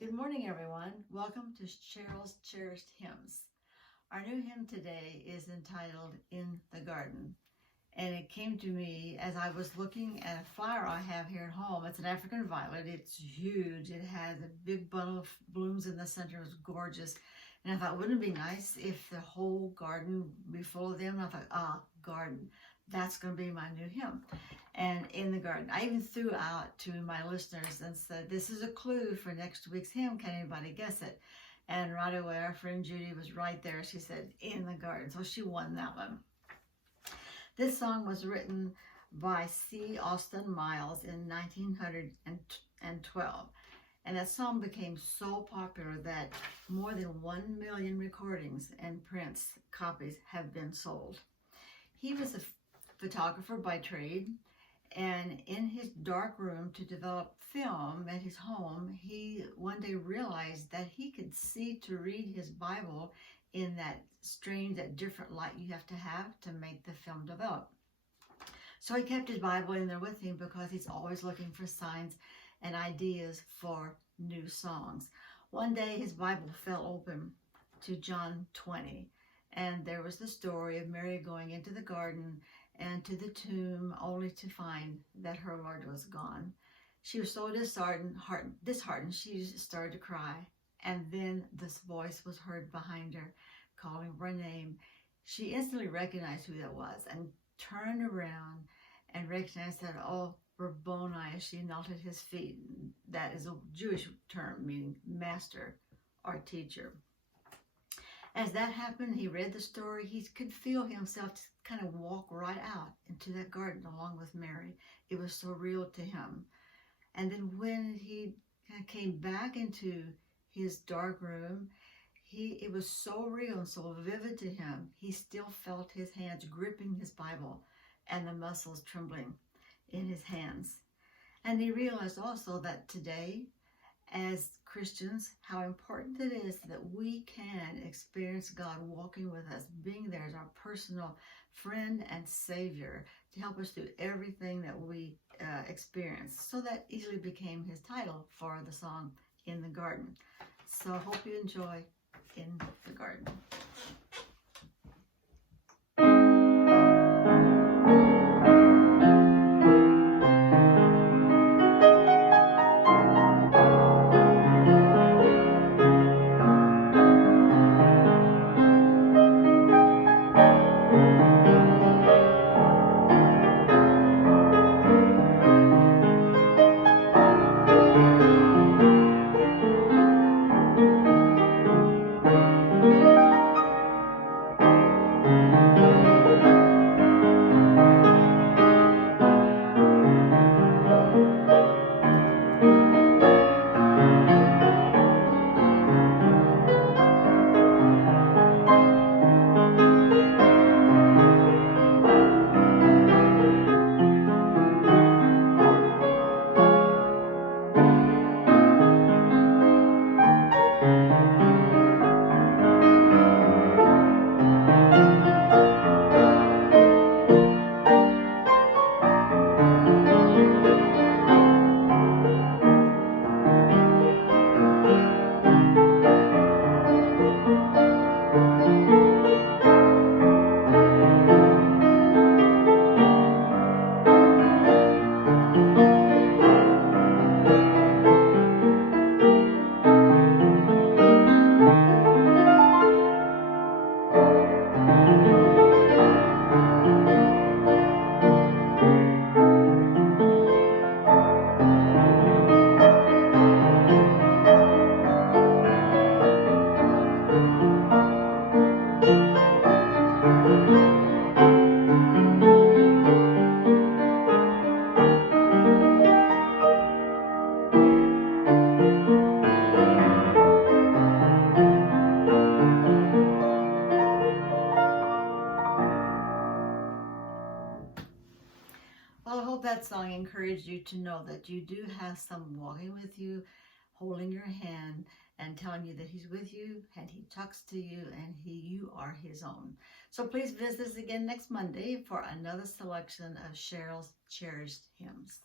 Good morning, everyone. Welcome to Cheryl's Cherished Hymns. Our new hymn today is entitled In the Garden. And it came to me as I was looking at a flower I have here at home. It's an African violet. It's huge. It has a big bundle of blooms in the center. It was gorgeous. And I thought, wouldn't it be nice if the whole garden would be full of them? And I thought, garden. That's going to be my new hymn. And in the garden, I even threw out to my listeners and said, this is a clue for next week's hymn. Can anybody guess it? And right away, our friend Judy was right there. She said, in the garden. So she won that one. This song was written by C. Austin Miles in 1912. And that song became so popular that more than 1 million recordings and prints copies have been sold. He was a photographer by trade, and in his dark room to develop film at his home, he one day realized that he could see to read his Bible in that strange, that different light you have to make the film develop. So he kept his Bible in there with him because he's always looking for signs and ideas for new songs. One day his Bible fell open to John 20, and there was the story of Mary going into the garden and to the tomb only to find that her Lord was gone. She was so disheartened, she started to cry. And then this voice was heard behind her, calling her name. She instantly recognized who that was and turned around and recognized that, oh, Rabboni, as she knelt at his feet. That is a Jewish term meaning master or teacher. As that happened, he read the story. He could feel himself kind of walk right out into that garden along with Mary. It was so real to him. And then when he came back into his dark room, it was so real and so vivid to him. He still felt his hands gripping his Bible and the muscles trembling in his hands. And he realized also that today, as Christians, how important it is that we can experience God walking with us, being there as our personal friend and Savior to help us through everything that we experience. So that easily became his title for the song, In the Garden. So I hope you enjoy In the Garden. Well, I hope that song encouraged you to know that you do have someone walking with you, holding your hand and telling you that he's with you and he talks to you and you are his own. So please visit us again next Monday for another selection of Cheryl's Cherished Hymns.